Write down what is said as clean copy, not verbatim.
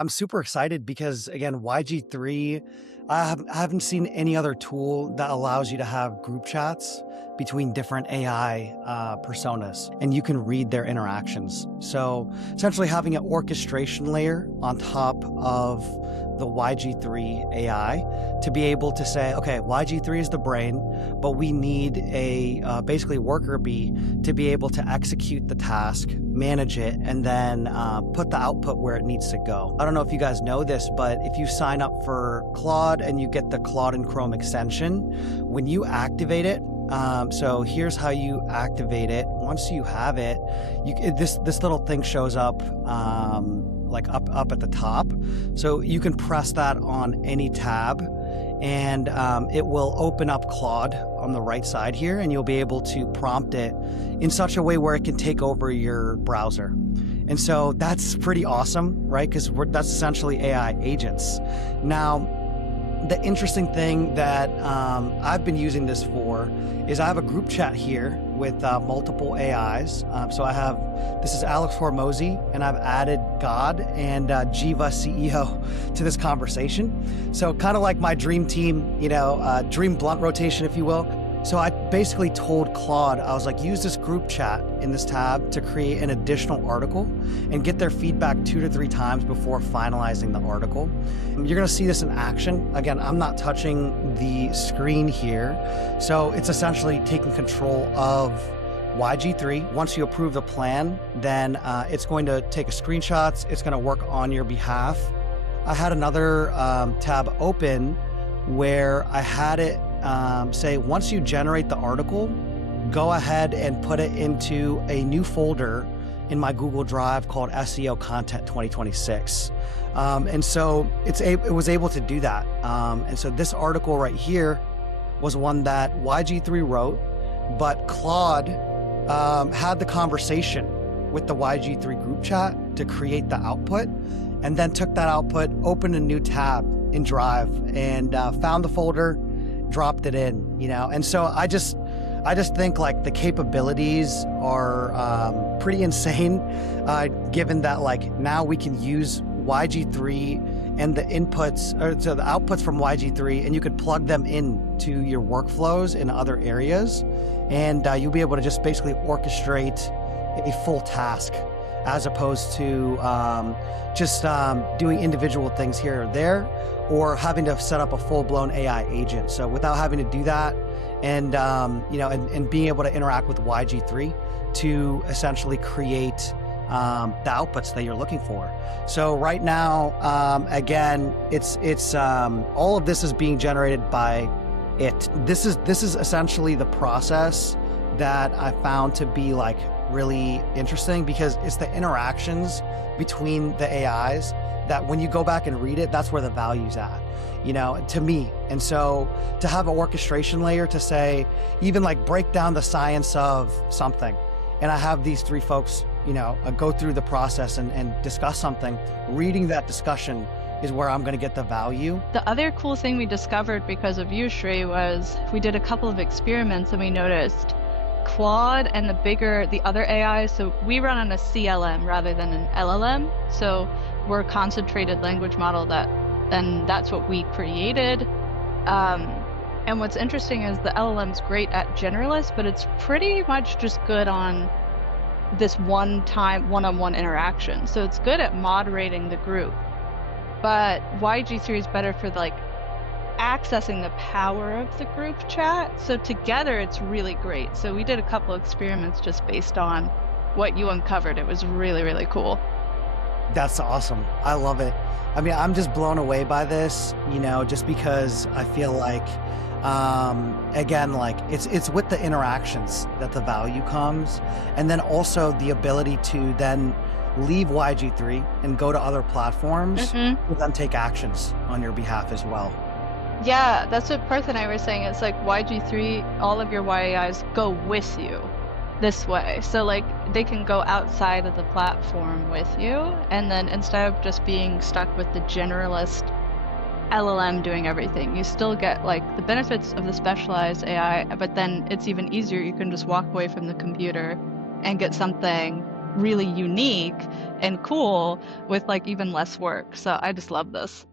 I'm super excited because again, YG3, I haven't seen any other tool that allows you to have group chats between different AI personas, and you can read their interactions. So essentially having an orchestration layer on top of the YG3 AI to be able to say, okay, YG3 is the brain, but we need a basically worker bee to be able to execute the task, manage it, and then put the output where it needs to go. I don't know if you guys know this, but if you sign up for Claude and you get the Claude and Chrome extension, when you activate it, so here's how you activate it. Once you have it, this little thing shows up like up at the top. So you can press that on any tab and it will open up Claude on the right side here, and you'll be able to prompt it in such a way where it can take over your browser. And so that's pretty awesome, right? Because that's essentially AI agents. Now, the interesting thing that I've been using this for is I have a group chat here with multiple AIs. So this is Alex Hormozi, and I've added God and Jiva CEO to this conversation. So kind of like my dream team, dream blunt rotation, if you will. So I basically told Claude, I was like, use this group chat in this tab to create an additional article and get their feedback 2 to 3 times before finalizing the article. You're gonna see this in action. Again, I'm not touching the screen here. So it's essentially taking control of YG3. Once you approve the plan, then it's going to take a screenshots. It's gonna work on your behalf. I had another tab open where I had it say, once you generate the article, go ahead and put it into a new folder in my Google Drive called SEO Content 2026. And so it was able to do that. And so this article right here was one that YG3 wrote, but Claude had the conversation with the YG3 group chat to create the output, and then took that output, opened a new tab in Drive, and found the folder, dropped it in, and so I just think like the capabilities are pretty insane, given that like now we can use YG3 and the inputs, or so the outputs from YG3, and you could plug them into your workflows in other areas, and you'll be able to just basically orchestrate a full task as opposed to just doing individual things here or there, or having to set up a full-blown AI agent. So without having to do that, and and being able to interact with YG3 to essentially create the outputs that you're looking for. So right now, again, it's all of this is being generated by it. This is essentially the process that I found to be like really interesting, because it's the interactions between the AIs that when you go back and read it, that's where the value's at, to me. And so to have an orchestration layer to say, even like break down the science of something, and I have these 3 folks, go through the process and discuss something, reading that discussion is where I'm going to get the value. The other cool thing we discovered because of you, Shrey, was we did a couple of experiments and we noticed Claude and the other AIs, so we run on a CLM rather than an LLM. So we're a concentrated language model and that's what we created. And what's interesting is the LLM's great at generalists, but it's pretty much just good on this one-on-one interaction. So it's good at moderating the group. But YG3 is better for like accessing the power of the group chat. So together it's really great. So we did a couple experiments just based on what you uncovered. It was really, really cool. That's awesome. I love it. I mean, I'm just blown away by this, just because I feel like, again, like it's with the interactions that the value comes. And then also the ability to then leave YG3 and go to other platforms and then take actions on your behalf as well. Yeah, that's what Parth and I were saying. It's like YG3, all of your yAIs go with you this way. So like they can go outside of the platform with you, and then instead of just being stuck with the generalist LLM doing everything, you still get like the benefits of the specialized AI, but then it's even easier. You can just walk away from the computer and get something really unique and cool with like even less work. So I just love this.